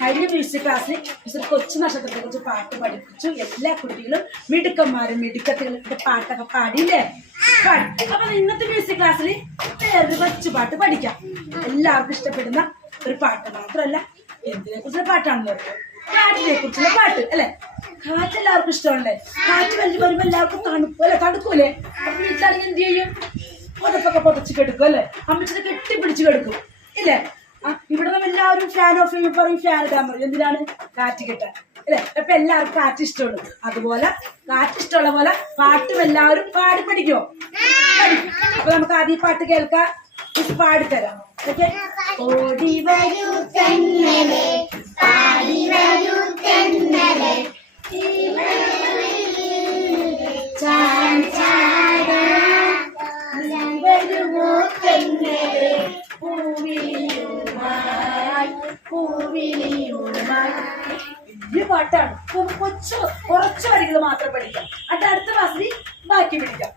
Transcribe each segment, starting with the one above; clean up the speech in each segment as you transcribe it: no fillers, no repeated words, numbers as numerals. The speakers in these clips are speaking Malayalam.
കഴിഞ്ഞ മ്യൂസിക് ക്ലാസ്സിൽ മിസ്റ്റർ കൊച്ചു നക്ഷത്രത്തെ കുറിച്ച് പാട്ട് പഠിപ്പിച്ചു. എല്ലാ കുട്ടികളും മിടുക്കന്മാരും മിടുക്കത്തികളും പാട്ടൊക്കെ പാടിയില്ലേ? പാടി. അപ്പൊ ഇന്നത്തെ മ്യൂസിക് ക്ലാസ്സിൽ വേറൊരു കൊച്ചു പാട്ട് പഠിക്കാം. എല്ലാവർക്കും ഇഷ്ടപ്പെടുന്ന ഒരു പാട്ട് മാത്രമല്ല, എന്തിനെ കുറിച്ചുള്ള പാട്ടാണെന്ന് പറയും, കാറ്റിനെ കുറിച്ചുള്ള പാട്ട് അല്ലെ? കാറ്റ് എല്ലാവർക്കും ഇഷ്ടമല്ലേ? കാറ്റ് വലിയ വരുമ്പോ എല്ലാവർക്കും തണുക്കൂലേ? അപ്പൊ വീട്ടിലാണെങ്കിൽ എന്ത് ചെയ്യും? പുതപ്പൊക്കെ പുതച്ച് കെടുക്കും അല്ലെ? അമ്മച്ചിനെ കെട്ടിപ്പിടിച്ച് കെടുക്കും ഇല്ലേ? ഇവിടെ നമ്മൾ എല്ലാവരും ഫാൻ ഓഫ് ചെയ്യുമ്പോൾ പറയും, ഫാൻ ഇടാൻ പറയും. എന്തിനാണ്? കാറ്റ് കിട്ടാൻ അല്ലെ? അപ്പൊ എല്ലാവർക്കും കാറ്റ് ഇഷ്ടമുള്ളൂ. അതുപോലെ കാറ്റ് ഇഷ്ടമുള്ള പോലെ പാട്ടും എല്ലാവരും പാടി പഠിക്കുമോ? അപ്പൊ നമുക്ക് ആദ്യം പാട്ട് കേൾക്കാം. പാടിത്തരാം. ഓക്കെ. ഓടി വരൂ തെന്നലെ പാടി വരൂ തെന്നലെ വരുമോ തെന്നലെ വലിയ പാട്ടാണ്. കുറച്ച് വരികൾ മാത്രം പഠിക്കാം. അടുത്ത ക്ലാസ്സിൽ ബാക്കി പിടിക്കാം.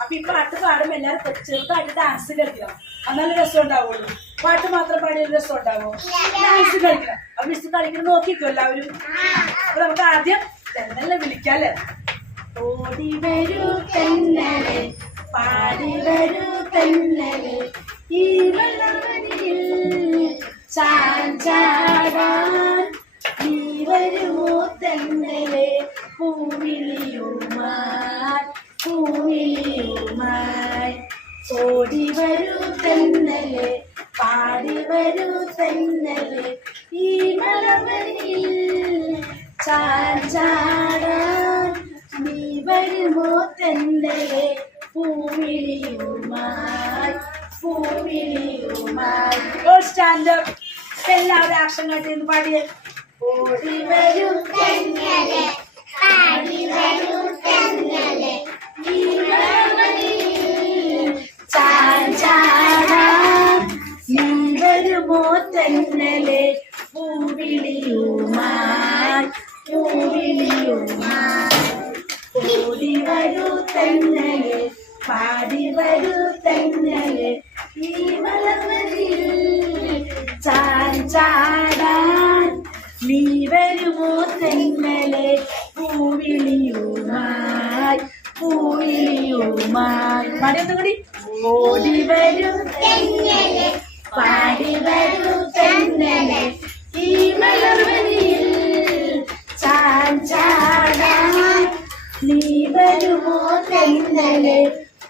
അപ്പൊ ഈ പാട്ട് പാടുമ്പോൾ എല്ലാവരും ചെറുതായിട്ട് ഡാൻസ് കളിക്കണം. എന്നാലും രസം ഉണ്ടാവുള്ളൂ. പാട്ട് മാത്രം പാടിയ രസം ഉണ്ടാവുമോ? ഡാൻസ് കളിക്കണം. അപ്പൊ മിസ് കളിക്കണം നോക്കിക്കോ എല്ലാവരും. അപ്പൊ നമുക്ക് ആദ്യം തെന്നലെ വിളിക്കാല്ലേ? ഓടി വരൂ തെന്നലെ പാടി വരൂ തെന്നലെ ഈ വെള്ളവനിയിൽ ചാഞ്ചാടാൻ നീ വരുമോ തെന്നലെ പൂവിളിയുമായി പൂവിളിയുമായി. ഓടി വരൂ തെന്നലെ പാടി വരൂ തെന്നലെ ഈ വെള്ളവനിയിൽ ചാഞ്ചാടാൻ നീ വരുമോ തെന്നലെ പൂവിളിയുമായി പൂവിളിയുമായി. സ്റ്റാൻഡപ്പ് എല്ലാവരും ആക്ഷൻ കാട്ടിന്ന് പാടിയേ. ഓടി വരൂ തെന്നലെ പാടി വരൂ തെന്നലെ ഈ വെള്ളവനിയിൽ ചാഞ്ചാടാൻ നീ വരുമോ തെന്നലെ പൂവിളിയുമായി പൂവിളിയുമായി. ഓടി വരൂ തെന്നലെ പാടി വരൂ തെന്നലെ ഈ വെള്ളവനിയിൽ ചാഞ്ചാടാൻ നീ വരുമോ തെന്നലെ പൂവിളിയുമായി പൂവിളിയുമായി. പാടിയൊന്നും കൂടി. ഓടി വരൂ തെന്നലെ പാടി വരൂ തെന്നലെ ഈ വെള്ളവനിയിൽ ചാഞ്ചാടാൻ നീ വരുമോ തെന്നലെ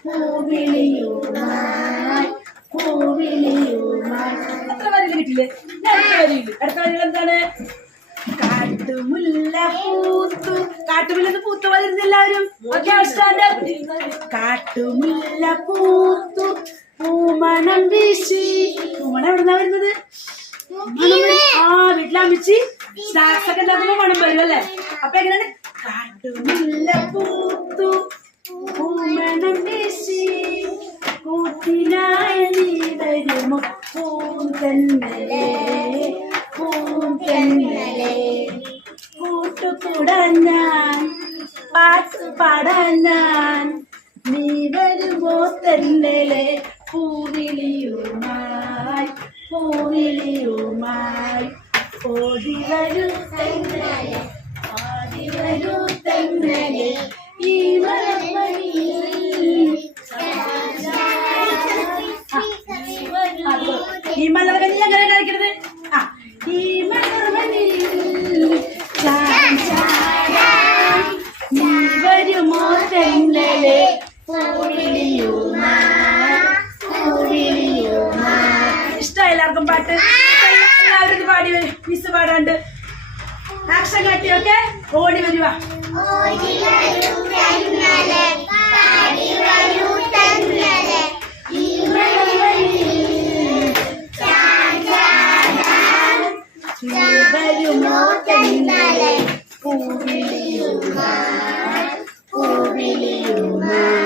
പൂവിളിയുമായി പൂവിളിയുമായി. എത്ര വരികൾ കിട്ടില്ലേ? അടുത്ത വരികൾ എന്താണ്? കാട്ടുമുല്ല പൂത്തു. കാട്ടുമുല്ല പൂത്ത വരുന്ന എല്ലാവരും കാട്ടുമുല്ല പൂത്തു പൂമണം വീശി. പൂമണം എവിടുന്നാ വരുന്നത്? വീട്ടിലമ്മിച്ച് സ്നാക്സ് ഒക്കെ ഉണ്ടാക്കുമ്പോ മണം വരും അല്ലേ? അപ്പൊ എങ്ങനെയാണ്? കാട്ടുമുല്ല പൂത്തു പൂമണം വീശി കൂട്ടിനായി നീ വരുമോ പൂന്തന്നലെ പൂന്തന്നലെ. കൂട്ടുകൂടാൻ ഞാൻ പാട്ട് പാടാൻ ഞാൻ നീ വരുമോ തെന്നലെ പൂവിളിയുമായി പൂവിളിയുമായി. ഓടി വരൂ തെന്നലെ പാടി വരൂ തെന്നലെ ഈ വെള്ളവനിയിൽ. ഈ മലർവനി എങ്ങനെ കഴിക്കരുത്? ഈ മലർവനിയിൽ നീ വരുമോ തെന്നലെ പൂവിളിയുമായി പൂവിളിയുമായി. ഇഷ്ടം എല്ലാവർക്കും പാട്ട്? എല്ലാവരും പാടി വരും. മിസ് പാടാണ്ട് ആക്ഷൻ കാട്ടിയൊക്കെ ഓടി വരുവാ. വരുമോ തെന്നലെ പൂവിളിയുമായി പൂവിളിയുമായി.